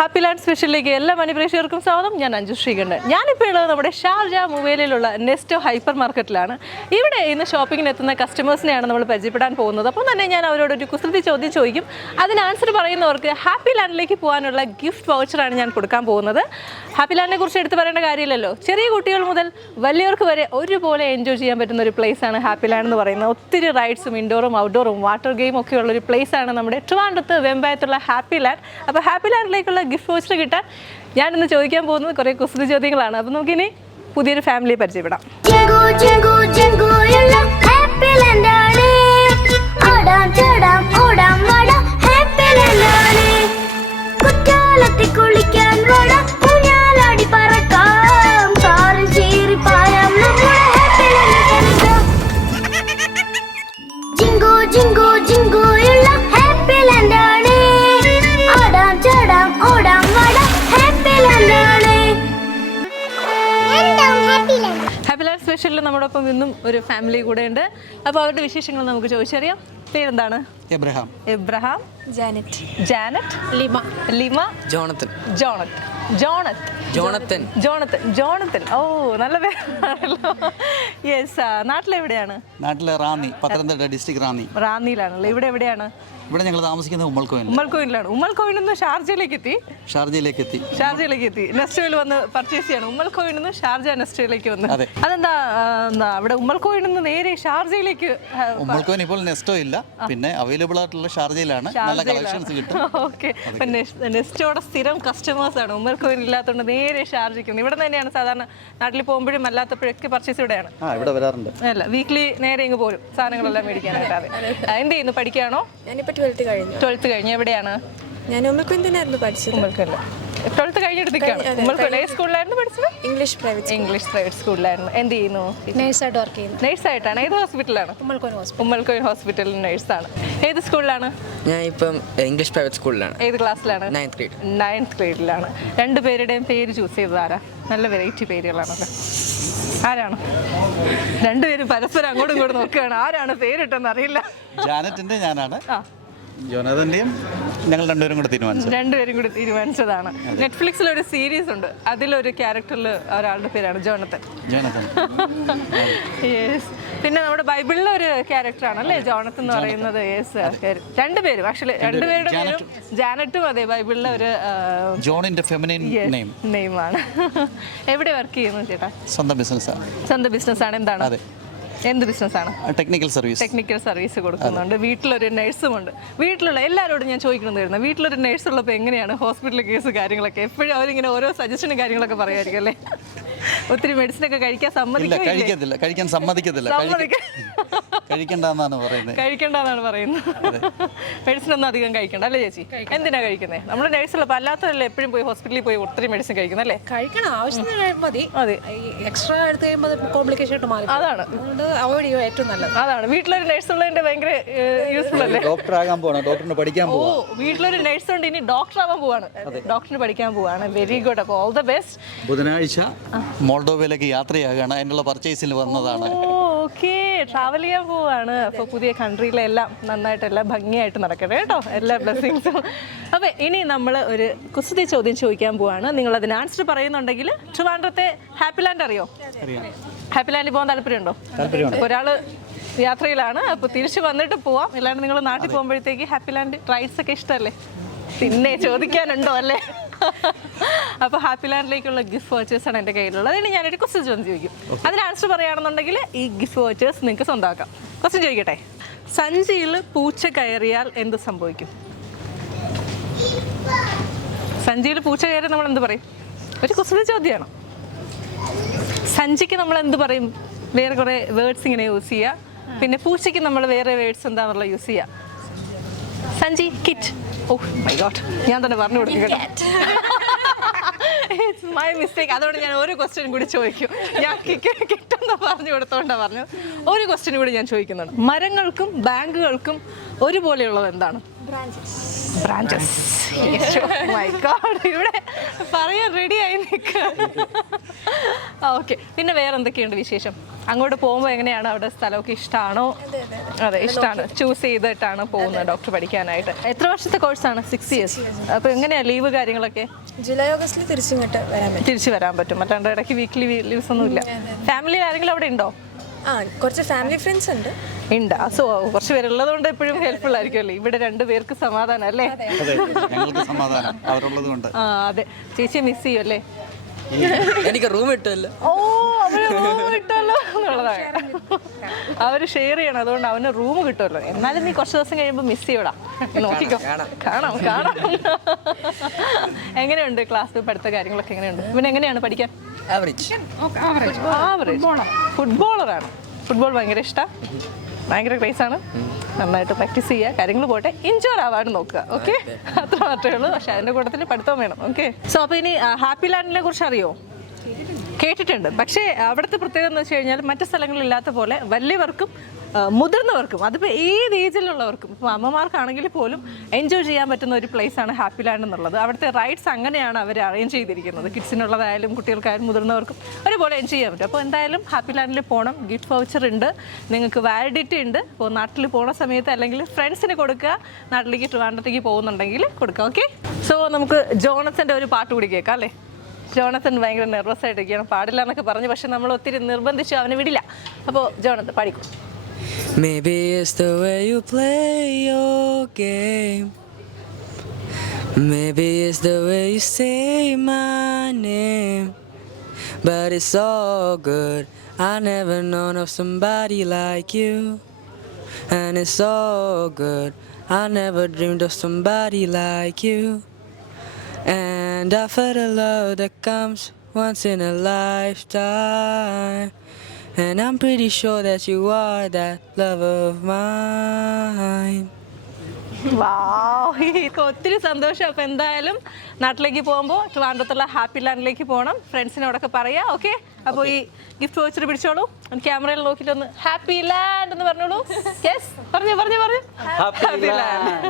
Happy land സ്പെഷ്യലിലേക്ക് എല്ലാ മനുപ്രേക്ഷകർക്കും സ്വാഗതം. ഞാൻ അഞ്ജു ശ്രീകണ്ഠൻ. ഞാനിപ്പോൾ ഉള്ളത് നമ്മുടെ ഷാർജ മുവേലിലുള്ള നെസ്റ്റോ ഹൈപ്പർ മാർക്കറ്റിലാണ്. ഇവിടെ ഇന്ന് ഷോപ്പിങ്ങിന് എത്തുന്ന കസ്റ്റമേഴ്സിനെയാണ് നമ്മൾ പരിചയപ്പെടാൻ പോകുന്നത്. അപ്പം തന്നെ ഞാൻ അവരോടൊരു കുസൃതി ചോദ്യം ചോദിക്കും. അതിന് ആൻസർ പറയുന്നവർക്ക് ഹാപ്പി ലാൻഡിലേക്ക് പോകാനുള്ള ഗിഫ്റ്റ് വൗച്ചറാണ് ഞാൻ കൊടുക്കാൻ പോകുന്നത്. ഹാപ്പി ലാൻഡിനെ കുറിച്ച് എടുത്ത് പറയേണ്ട കാര്യമില്ലല്ലോ. ചെറിയ കുട്ടികൾ മുതൽ വലിയവർക്ക് വരെ ഒരുപോലെ എൻജോയ് ചെയ്യാൻ പറ്റുന്ന ഒരു പ്ലേസാണ് ഹാപ്പി ലാൻഡ് എന്ന് പറയുന്നത്. ഒത്തിരി റൈഡ്സും ഇൻഡോറും ഔട്ട്ഡോറും വാട്ടർ ഗെയിമും ഒക്കെ ഉള്ളൊരു പ്ലേസാണ് നമ്മുടെ ട്രിവാൻഡ്രത്ത് വെമ്പായത്തുള്ള ഹാപ്പി ലാൻഡ്. അപ്പോൾ ഹാപ്പി ലാൻഡിലേക്കുള്ള ഗിഫ്റ്റ് വൗച്ചർ കിട്ടാൻ ഞാനിന്ന് ചോദിക്കാൻ പോകുന്നത് കുറേ കുസൃതി ചോദ്യങ്ങളാണ്. അപ്പോൾ നമുക്കിനി പുതിയൊരു ഫാമിലിയെ പരിചയപ്പെടാം. ഹാപ്പി ലാൻഡ് സ്പെഷ്യലിൽ നമ്മോടൊപ്പം ഇന്നും ഒരു ഫാമിലി കൂടെ ഉണ്ട്. അപ്പോൾ അവരുടെ വിശേഷങ്ങൾ നമുക്ക് ചോദിച്ചറിയാം. പേരെന്താണ്? എബ്രഹാം, ജാനറ്റ്, ലിമ, ജോണത്തൻ. ഓ, നല്ല പേരാണല്ലോ. യെസ്. നാട്ടിലെവിടെയാണ്? നാട്ടിലെ റാന്നി, പത്തനംതിട്ട ഡിസ്ട്രിക്ട് റാന്നിയിലാണല്ലോ. ഇവിടെ എവിടെയാണ്? ഇവിടെ ഞങ്ങൾ താമസിക്കുന്നത് ഉമ്മൽകോയിലാണ്. ഉമ്മൽകോയിൽ നിന്ന് ഷാർജയിലേക്ക് എത്തി നെസ്റ്റോയിൽ വന്ന് പർച്ചേസ് ചെയ്യണം. ഉമ്മൽകോയിൽ നിന്ന് ഷാർജ നെസ്റ്റോയിലേക്ക് വന്ന്. അതെന്താ അവിടെ ഉമ്മൽകോയിൽ നിന്ന് നേരെ ഷാർജയിലേക്ക്? ഉമ്മൽകോയിൽ ഇപ്പോൾ നെസ്റ്റോ ഇല്ല, പിന്നെ അവൈലബിൾ ആയിട്ടുള്ള ഷാർജയിലാണ്. നല്ല കളക്ഷൻസ് കിട്ടും. ഓക്കെ. നെസ്റ്റോയുടെ സ്ഥിരം കസ്റ്റമേഴ്സ് ആണ്. ഉമ്മൽകോയിൽ ഇല്ലാത്തതുകൊണ്ട് നേരെ ഷാർജയ്ക്ക്. ഇവിടെ തന്നെയാണ് സാധാരണ നാട്ടിൽ പോകുമ്പോഴും അല്ലാത്തപ്പോഴൊക്കെ പർച്ചേസ് ഇവിടെയാണ്. ഇവിടെ വരാറുണ്ട്. അല്ല, വീക്ക്ലി നേരെ ഇങ്ങ് പോരും സാധനങ്ങളെല്ലാം മേടിക്കാനായിട്ട്. എന്ത് ചെയ്യുന്നു? പഠിക്കുകയാണോ? 12th കഴിഞ്ഞു. എവിടെയാണ്? ഞാൻ ഉമ്മൽക്കോയിൽ തന്നെയായിരുന്നു പഠിച്ചത്. 12th കഴിഞ്ഞിട്ട് നിൽക്കുകയാണ്. ഉമ്മൽക്കോയിൽ ഏത് സ്കൂളിലായിരുന്നു പഠിച്ചത്? ഇംഗ്ലീഷ് പ്രൈവറ്റ് സ്കൂളിലായിരുന്നു. എന്ത് ചെയ്യുന്നു? നേഴ്സായിട്ട് വർക്ക് ചെയ്യുന്നു. നേഴ്സായിട്ടാണ്. ഏത് ഹോസ്പിറ്റലാണ്? ഉമ്മൽക്കോയിൽ ഹോസ്പിറ്റലിൽ നേഴ്സാണ്. ഏത് സ്കൂളിലാണ്? ഞാൻ ഇപ്പം ഇംഗ്ലീഷ് പ്രൈവറ്റ് സ്കൂളിലാണ്. ഏത് ക്ലാസ്സിലാണ്? 9th ഗ്രേഡിലാണ്. രണ്ടുപേരുടെയും പേര് ചൂസ് ചെയ്തത് ആരാ? നല്ല വെറൈറ്റി പേരുകളാണല്ലോ. ആരാണ്? രണ്ടുപേരും പരസ്പരം അങ്ങോട്ടും ഇങ്ങോട്ടും നോക്കുകയാണ്. ആരാണ് പേരിട്ടെന്ന് അറിയില്ല. ജാനറ്റിന്റെ ഞാനാണ്. ജോനാഥന്റെയും ഞങ്ങൾ രണ്ടുപേരും കൂടി തീരുമാനിച്ചതാണ്. നെറ്റ്ഫ്ലിക്സിൽ ഒരു സീരീസ് ഉണ്ട്, അതിലൊരു ക്യാരക്ടറിൽ ഒരാളുടെ പേരാണ് ജോണത്തൻ. യെസ്. പിന്നെ നമ്മുടെ ബൈബിളിലെ ഒരു ക്യാരക്ടറാണ് അല്ലേ ജോണത്തൻ എന്ന് പറയുന്നത്. യെസ്. രണ്ടുപേരും ആക്ച്വലി രണ്ടുപേരുടെ പേരും ജാനറ്റും അതെ ബൈബിളിലെ ഒരു ജോണിന്റെ ഫെമിനിൻ നെയിമാണ്. എവിടെ വർക്ക് ചെയ്യുന്നു ചേട്ടാ? സ്വന്തം ബിസിനസ് ആണ്. എന്താണ്? എന്ത് ബിസിനസ്സാണ്? ടെക്നിക്കൽ സർവീസ് കൊടുക്കുന്നുണ്ട്. വീട്ടിലൊരു നഴ്സും ഉണ്ട്. വീട്ടിലുള്ള എല്ലാവരോടും ഞാൻ ചോദിക്കണമെന്ന് വീട്ടിലൊരു നഴ്സ് ഉള്ളപ്പോൾ എങ്ങനെയാണ് ഹോസ്പിറ്റൽ കേസ് കാര്യങ്ങളൊക്കെ? എപ്പോഴും അവരിങ്ങനെ ഓരോ സജഷനും കാര്യങ്ങളൊക്കെ പറയുമായിരിക്കും അല്ലേ? ഒത്തിരി മെഡിസിനൊക്കെ കഴിക്കാൻ സമ്മതിക്കത്തില്ല. കഴിക്കണ്ടെന്നാണ് പറയുന്നത്. മെഡിസിൻ ഒന്നും അധികം കഴിക്കണ്ട അല്ലേ ചേച്ചി? എന്തിനാ കഴിക്കുന്നത്? നമ്മൾ നഴ്സുള്ളപ്പോൾ അല്ലാത്തതല്ലേ എപ്പോഴും പോയി ഹോസ്പിറ്റലിൽ പോയി ഒത്തിരി മെഡിസിൻ കഴിക്കുന്നല്ലേ? കഴിക്കണം, ആവശ്യത്തിന് മതി. അതെ, എക്സ്ട്രാ എടുത്ത് കഴിയുമ്പോൾ കോംപ്ലിക്കേഷൻ ആയിട്ട് മാറി. അതാണ് അവോയ്ഡ് ചെയ്യുക ഏറ്റവും നല്ലത്. അതാണ്. വീട്ടിലൊരു നഴ്സ് ഉള്ളതിന്റെ ഭയങ്കര യൂസ്ഫുൾ അല്ലേ? ഡോക്ടറിന് പഠിക്കാൻ പോവാ. വീട്ടിലൊരു നഴ്സ് ഉണ്ട്, ഇനി ഡോക്ടർ ആവാൻ പോവാണ്. ഡോക്ടറിന് പഠിക്കാൻ പോവാണ്. Very good. അപ്പോൾ ഓൾ ദ ബെസ്റ്റ്. ബുധനാഴ്ച മോൾഡോവയിലേക്ക് യാത്രയാകുകയാണ്. അതിനുള്ള പർച്ചേസിൽ വന്നതാണ്. ഓക്കെ. ട്രാവൽ ചെയ്യാൻ പോവാണ്. അപ്പോൾ പുതിയ കൺട്രിയിലെ എല്ലാം നന്നായിട്ട് എല്ലാം ഭംഗിയായിട്ട് നടക്കട്ടെ കേട്ടോ. എല്ലാ ബ്ലെസ്സിങ്സും. അപ്പോൾ ഇനി നമ്മൾ ഒരു കുസൃതി ചോദ്യം ചോദിക്കാൻ പോവാണ്. നിങ്ങൾ അതിന് ആൻസർ പറയുന്നുണ്ടെങ്കിൽ ട്രിവാൻഡ്രത്തെ ഹാപ്പി ലാൻഡ് അറിയോ? ഹാപ്പി ലാൻഡിൽ പോകാൻ താല്പര്യമുണ്ടോ? ഒരാള് യാത്രയിലാണ്, അപ്പോൾ തിരിച്ചു വന്നിട്ട് പോവാം. അല്ലാണ്ട് നിങ്ങൾ നാട്ടിൽ പോകുമ്പോഴത്തേക്ക് ഹാപ്പി ലാൻഡ് റൈഡ്സ് ഒക്കെ ഇഷ്ടമല്ലേ? പിന്നെ ചോദിക്കാനുണ്ടോ അല്ലേ? അപ്പോൾ ഹാപ്പി ലാൻഡിലേക്കുള്ള ഗിഫ്റ്റ് വൗച്ചേഴ്സാണ് എൻ്റെ കയ്യിലുള്ളത്. അതിന് ഞാനൊരു ക്വസ്റ്റ്യൻ ചോദിക്കും. അതിന് ആൻസർ പറയുകയാണെന്നുണ്ടെങ്കിൽ ഈ ഗിഫ്റ്റ് വൗച്ചേഴ്സ് നിങ്ങൾക്ക് സ്വന്തമാക്കാം. ക്വസ്റ്റ്യൻ ചോദിക്കട്ടെ. സഞ്ചിയിൽ പൂച്ച കയറിയാൽ എന്ത് സംഭവിക്കും? സഞ്ചിയിൽ പൂച്ച കയറിയാൽ നമ്മൾ എന്ത് പറയും? ഒരു ക്വസ്റ്റ്യൻ ചോദ്യമാണ്. സഞ്ചിക്ക് നമ്മൾ എന്ത് പറയും? വേറെ കുറേ വേർഡ്സ് ഇങ്ങനെ യൂസ് ചെയ്യുക. പിന്നെ പൂച്ചയ്ക്ക് നമ്മൾ വേറെ വേർഡ്സ് എന്താണെന്നുള്ള യൂസ് ചെയ്യുക. സഞ്ചി, കിറ്റ്. ഓ മൈ ഗോഡ്, ഞാൻ തന്നെ പറഞ്ഞു കൊടുക്കും കേട്ടോ. It's my mistake. അതുകൊണ്ട് ഞാൻ ഒരു ക്വസ്റ്റ്യൻ കൂടി ചോദിക്കും. ഞാൻ കിട്ടെന്ന് പറഞ്ഞു കൊടുത്തോണ്ടാണ് പറഞ്ഞു. ഒരു ക്വസ്റ്റ്യൻ കൂടി ഞാൻ ചോദിക്കുന്നുണ്ട്. മരങ്ങൾക്കും ബാങ്കുകൾക്കും ഒരുപോലെയുള്ളത് എന്താണ്? ബ്രാഞ്ചസ്. മൈ ഗോഡ്, ഇവിടെ പറയാൻ റെഡി ആയി നിൽക്കുക. ഓക്കെ. പിന്നെ വേറെ എന്തൊക്കെയുണ്ട് വിശേഷം? അങ്ങോട്ട് പോകുമ്പോൾ എങ്ങനെയാണ് അവിടെ സ്ഥലമൊക്കെ ഇഷ്ടമാണോ? അതെ, ഇഷ്ടമാണ്. ചൂസ് ചെയ്തിട്ടാണ് പോകുന്നത് ഡോക്ടർ പഠിക്കാനായിട്ട്. എത്ര വർഷത്തെ കോഴ്സാണ്? 6 years. അപ്പോൾ എങ്ങനെയാണ് ലീവ് കാര്യങ്ങളൊക്കെ? ജൂലൈ ഓഗസ്റ്റിൽ തിരിച്ചിങ്ങോട്ട് വരാൻ പറ്റും. തിരിച്ചു വരാൻ പറ്റും, അല്ലാണ്ട് ഇടയ്ക്ക് വീക്ക്ലി ലീവ്സ് ഒന്നും ഇല്ല. ഫാമിലിയിൽ ആരെങ്കിലും അവിടെ ഉണ്ടോ? കുറച്ച് ഫാമിലി ഫ്രണ്ട്സ് ഉണ്ട്. സോ കുറച്ച് പേരുള്ളത് കൊണ്ട് എപ്പോഴും ഹെൽപ്ഫുൾ ആയിരിക്കുമല്ലേ. ഇവിടെ 2 പേർക്ക് സമാധാനം അല്ലേ? അതെ, ഞങ്ങൾക്ക് സമാധാനം അവരുള്ളത് കൊണ്ട്. അതെ, ചേച്ചിയെ മിസ് ചെയ്യും അല്ലേ? എനിക്ക് റൂം കിട്ടുമല്ലോ. അവര് റൂം കിട്ടുമല്ലോ എന്നുള്ളതാണ്. അവര് ഷെയർ ചെയ്യണം, അതുകൊണ്ട് അവന് റൂം കിട്ടുമല്ലോ. എന്നാലും നീ കുറച്ച് ദിവസം കഴിയുമ്പോൾ മിസ് ചെയ്യൂടാ. നോക്കിക്കോ, കാണാം. എങ്ങനെയുണ്ട് ക്ലാസ്, പഠിത്ത കാര്യങ്ങളൊക്കെ എങ്ങനെയുണ്ട്? പിന്നെ എങ്ങനെയാണ് പഠിക്കാൻ? ആവറേജ്. ഫുട്ബോളറാണ്. ഫുട്ബോൾ ഭയങ്കര ഇഷ്ടമാണ്, ഭയങ്കര ക്രേസാണ്. നന്നായിട്ട് പ്രാക്ടീസ് ചെയ്യുക, കാര്യങ്ങൾ പോട്ടെ, എൻജോയ് ആവാണ്ട് നോക്കുക. ഓക്കെ, അത്ര മാത്രമേ ഉള്ളൂ. പക്ഷെ അതിൻ്റെ കൂട്ടത്തിൽ പഠിത്തം വേണം. ഓക്കെ. സോ അപ്പോൾ ഇനി ഹാപ്പി ലാൻഡിനെ കുറിച്ച് അറിയോ? കേട്ടിട്ടുണ്ട്. പക്ഷേ അവിടുത്തെ പ്രത്യേകത എന്ന് വെച്ച് കഴിഞ്ഞാൽ മറ്റു സ്ഥലങ്ങളിലില്ലാത്ത പോലെ വലിയവർക്കും മുതിർന്നവർക്കും, അതിപ്പോൾ ഏത് ഏജിലുള്ളവർക്കും, ഇപ്പോൾ അമ്മമാർക്കാണെങ്കിൽ പോലും എൻജോയ് ചെയ്യാൻ പറ്റുന്ന ഒരു പ്ലേസാണ് ഹാപ്പി ലാൻഡ് എന്നുള്ളത്. അവിടുത്തെ റൈഡ്സ് അങ്ങനെയാണ് അവർ അറേഞ്ച് ചെയ്തിരിക്കുന്നത്. കിഡ്സിനുള്ളതായാലും കുട്ടികൾക്കായാലും മുതിർന്നവർക്കും ഒരുപോലെ എൻജോയ് ചെയ്യാൻ പറ്റും. അപ്പോൾ എന്തായാലും ഹാപ്പി ലാൻഡിൽ പോകണം. ഗിഫ്റ്റ് വൗച്ചർ ഉണ്ട്, നിങ്ങൾക്ക് വാലിഡിറ്റി ഉണ്ട്. അപ്പോൾ നാട്ടിൽ പോകുന്ന സമയത്ത് അല്ലെങ്കിൽ ഫ്രണ്ട്സിന് കൊടുക്കുക, നാട്ടിലേക്ക് ട്രിവാൻഡ്രത്തേക്ക് പോകുന്നുണ്ടെങ്കിൽ കൊടുക്കുക. ഓക്കെ. സോ നമുക്ക് ജോണസൻ്റെ ഒരു പാട്ട് കൂടി കേൾക്കാം അല്ലേ? ജോണസൺ ഭയങ്കര നെർവസ് ആയിട്ടിരിക്കുകയാണ്, പാടില്ല എന്നൊക്കെ പറഞ്ഞു. പക്ഷെ നമ്മൾ ഒത്തിരി നിർബന്ധിച്ചു, അവനെ വിടില്ല. അപ്പോൾ ജോണസൺ പാടിക്കും. Maybe it's the way you play your game. Maybe it's the way you say my name. But it's all good. I never known of somebody like you. And it's all good. I never dreamed of somebody like you. And I felt a love that comes once in a lifetime. And I'm pretty sure that you are that love of mine. ഒത്തിരി സന്തോഷം. അപ്പോൾ എന്തായാലും നാട്ടിലേക്ക് പോകുമ്പോൾ ട്രിവാൻഡ്രത്തുള്ള happy ലാൻഡിലേക്ക് പോകണം, ഫ്രണ്ട്സിനോടൊക്കെ പറയാം. Okay. അപ്പോൾ ഈ ഗിഫ്റ്റ് വോച്ചർ പിടിച്ചോളൂ, ക്യാമറയിൽ നോക്കിയിട്ട് ഒന്ന് ഹാപ്പി ലാൻഡ് എന്ന് പറഞ്ഞോളൂ. യെസ്, പറഞ്ഞു ഹാപ്പി ലാൻഡ്.